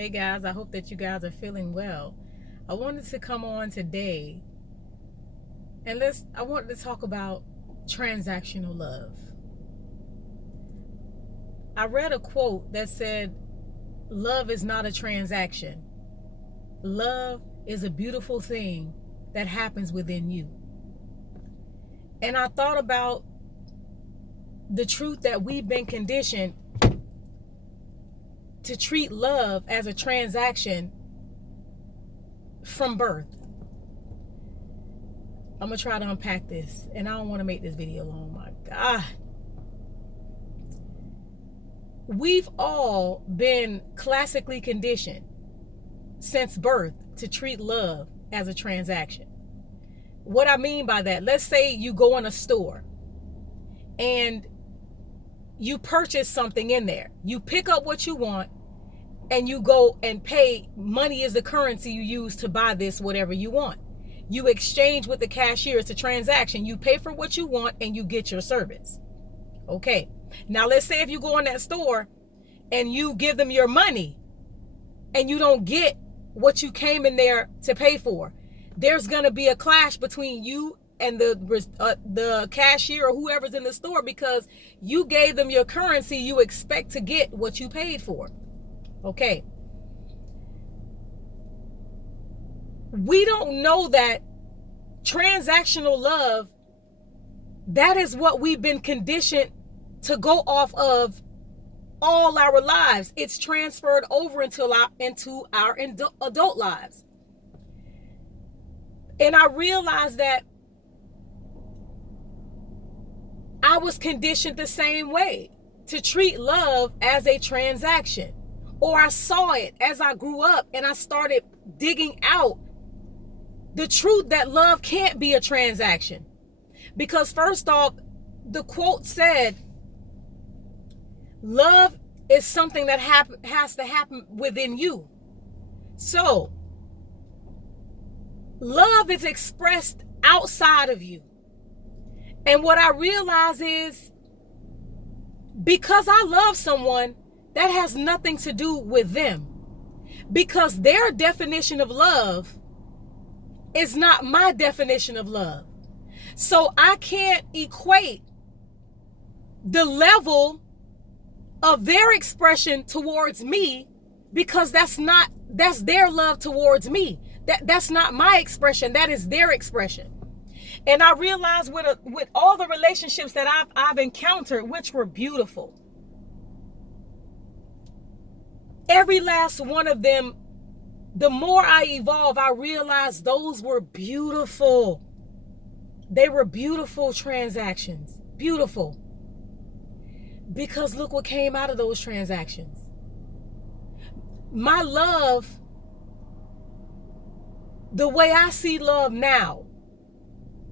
Hey guys, I hope that you guys are feeling well. I wanted to come on today and I wanted to talk about transactional love. I read a quote that said, "Love is not a transaction. Love is a beautiful thing that happens within you." And I thought about the truth that we've been conditioned to treat love as a transaction from birth. I'm going to try to unpack this, and I don't want to make this video long. My God. We've all been classically conditioned since birth to treat love as a transaction. What I mean by that, let's say you go in a store and you purchase something in there. You pick up what you want and you go and pay. Money is the currency you use to buy this, whatever you want. You exchange with the cashier. It's a transaction. You pay for what you want and you get your service. Okay. Now let's say if you go in that store and you give them your money and you don't get what you came in there to pay for, there's going to be a clash between you and the cashier or whoever's in the store, because you gave them your currency. You expect to get what you paid for. Okay. We don't know that transactional love, that is what we've been conditioned to go off of all our lives. It's transferred over into our adult lives. And I realized that I was conditioned the same way, to treat love as a transaction. Or I saw it as I grew up and I started digging out the truth that love can't be a transaction. Because first off, the quote said, love is something that has to happen within you. So, love is expressed outside of you. And what I realize is, because I love someone, that has nothing to do with them. Because their definition of love is not my definition of love. So I can't equate the level of their expression towards me, because that's their love towards me. That's not my expression. That is their expression. And I realized with all the relationships that I've encountered, which were beautiful, every last one of them, the more I evolve, I realized those were beautiful. They were beautiful transactions. Beautiful. Because look what came out of those transactions. My love, the way I see love now,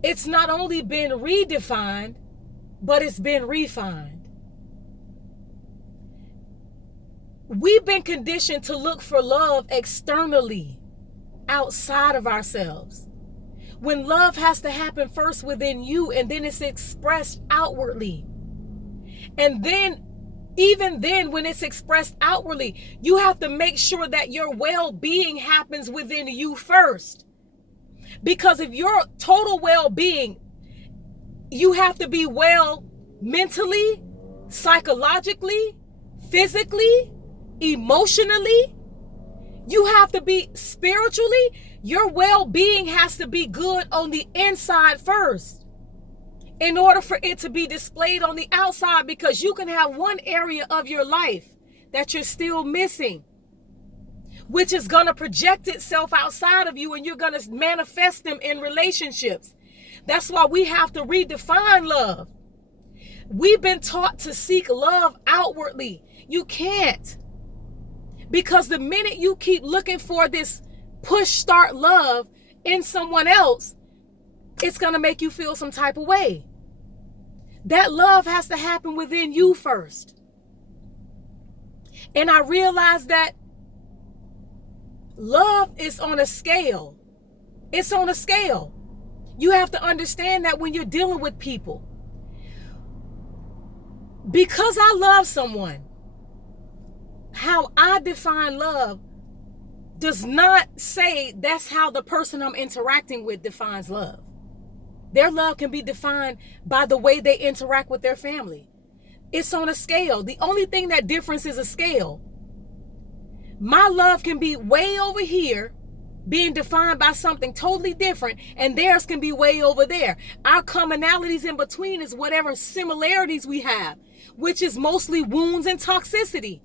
it's not only been redefined, but it's been refined. We've been conditioned to look for love externally, outside of ourselves, when love has to happen first within you, and then it's expressed outwardly. And then, even then, when it's expressed outwardly, you have to make sure that your well-being happens within you first. Because if your total well-being, you have to be well mentally, psychologically, physically, emotionally. You have to be spiritually. Your well-being has to be good on the inside first, in order for it to be displayed on the outside. Because you can have one area of your life that you're still missing, which is going to project itself outside of you, and you're going to manifest them in relationships. That's why we have to redefine love. We've been taught to seek love outwardly. You can't. Because the minute you keep looking for this push start love in someone else, it's going to make you feel some type of way. That love has to happen within you first. And I realized that love is on a scale. It's on a scale. You have to understand that when you're dealing with people. Because I love someone, how I define love does not say that's how the person I'm interacting with defines love. Their love can be defined by the way they interact with their family. It's on a scale. The only thing that difference is a scale. My love can be way over here, being defined by something totally different, and theirs can be way over there. Our commonalities in between is whatever similarities we have, which is mostly wounds and toxicity.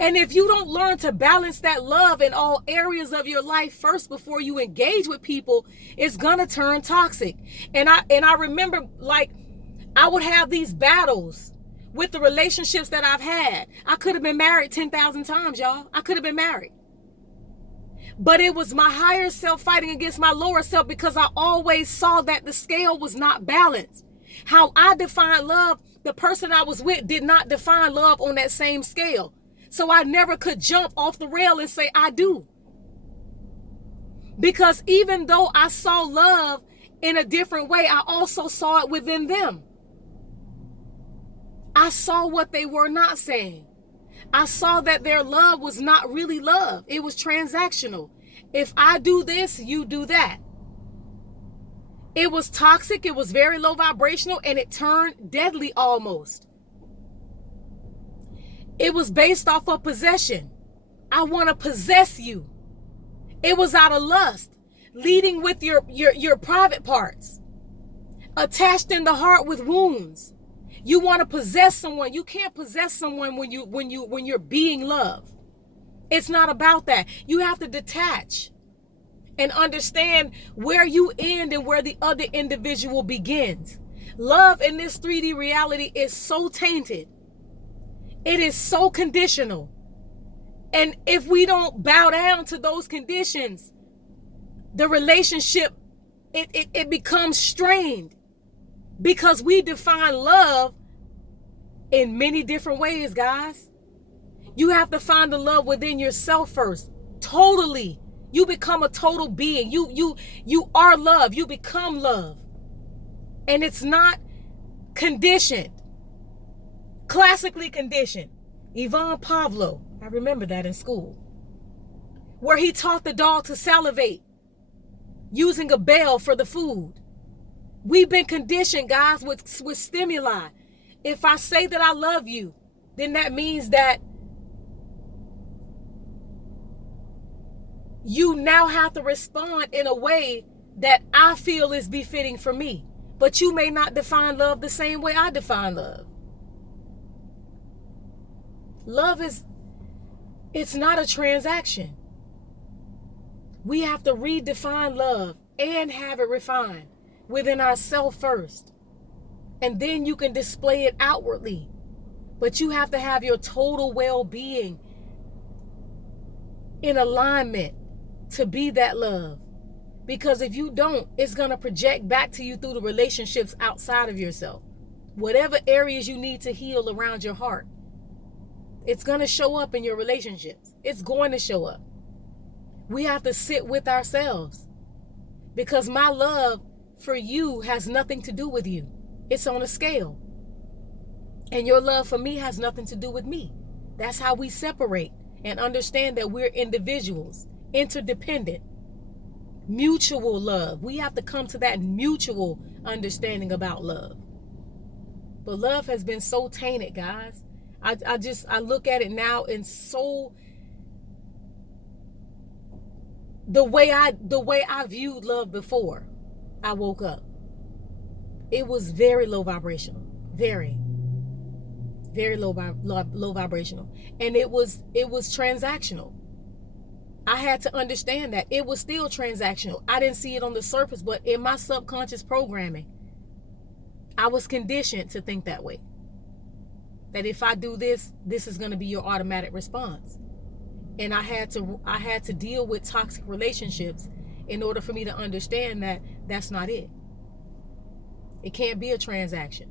And if you don't learn to balance that love in all areas of your life first before you engage with people, it's gonna turn toxic. And I remember, like, I would have these battles with the relationships that I've had. I could have been married 10,000 times, y'all. I could have been married. But it was my higher self fighting against my lower self, because I always saw that the scale was not balanced. How I define love, the person I was with did not define love on that same scale. So I never could jump off the rail and say, I do. Because even though I saw love in a different way, I also saw it within them. I saw what they were not saying. I saw that their love was not really love. It was transactional. If I do this, you do that. It was toxic. It was very low vibrational, and it turned deadly almost. It was based off of possession. I want to possess you. It was out of lust, leading with your private parts, attached in the heart with wounds. You want to possess someone. You can't possess someone when you're being loved. It's not about that. You have to detach and understand where you end and where the other individual begins. Love in this 3D reality is so tainted. It is so conditional. And if we don't bow down to those conditions, the relationship, it becomes strained, because we define love in many different ways, guys. You have to find the love within yourself first. Totally. You become a total being. You are love. You become love. And it's not conditioned. Classically conditioned. Ivan Pavlov, I remember that in school, where he taught the dog to salivate using a bell for the food. We've been conditioned, guys, with stimuli. If I say that I love you, then that means that you now have to respond in a way that I feel is befitting for me. But you may not define love the same way I define love. Love it's not a transaction. We have to redefine love and have it refined within ourselves first. And then you can display it outwardly. But you have to have your total well-being in alignment to be that love. Because if you don't, it's going to project back to you through the relationships outside of yourself. Whatever areas you need to heal around your heart, it's going to show up in your relationships. It's going to show up. We have to sit with ourselves, because my love for you has nothing to do with you. It's on a scale. And your love for me has nothing to do with me. That's how we separate and understand that we're individuals, interdependent, mutual love. We have to come to that mutual understanding about love. But love has been so tainted, guys. I look at it now, and so the way I viewed love before I woke up, it was very low vibrational, very low vibrational, and it was transactional. I had to understand that it was still transactional. I didn't see it on the surface, but in my subconscious programming, I was conditioned to think that way. That if I do this, this is going to be your automatic response. And I had to deal with toxic relationships in order for me to understand that that's not it. It can't be a transaction.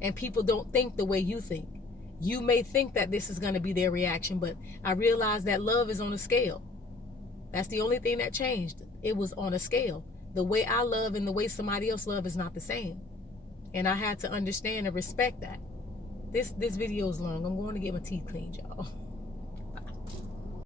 And people don't think the way you think. You may think that this is going to be their reaction, but I realized that love is on a scale. That's the only thing that changed. It was on a scale. The way I love and the way somebody else loves is not the same. And I had to understand and respect that. This video is long. I'm going to get my teeth cleaned, y'all.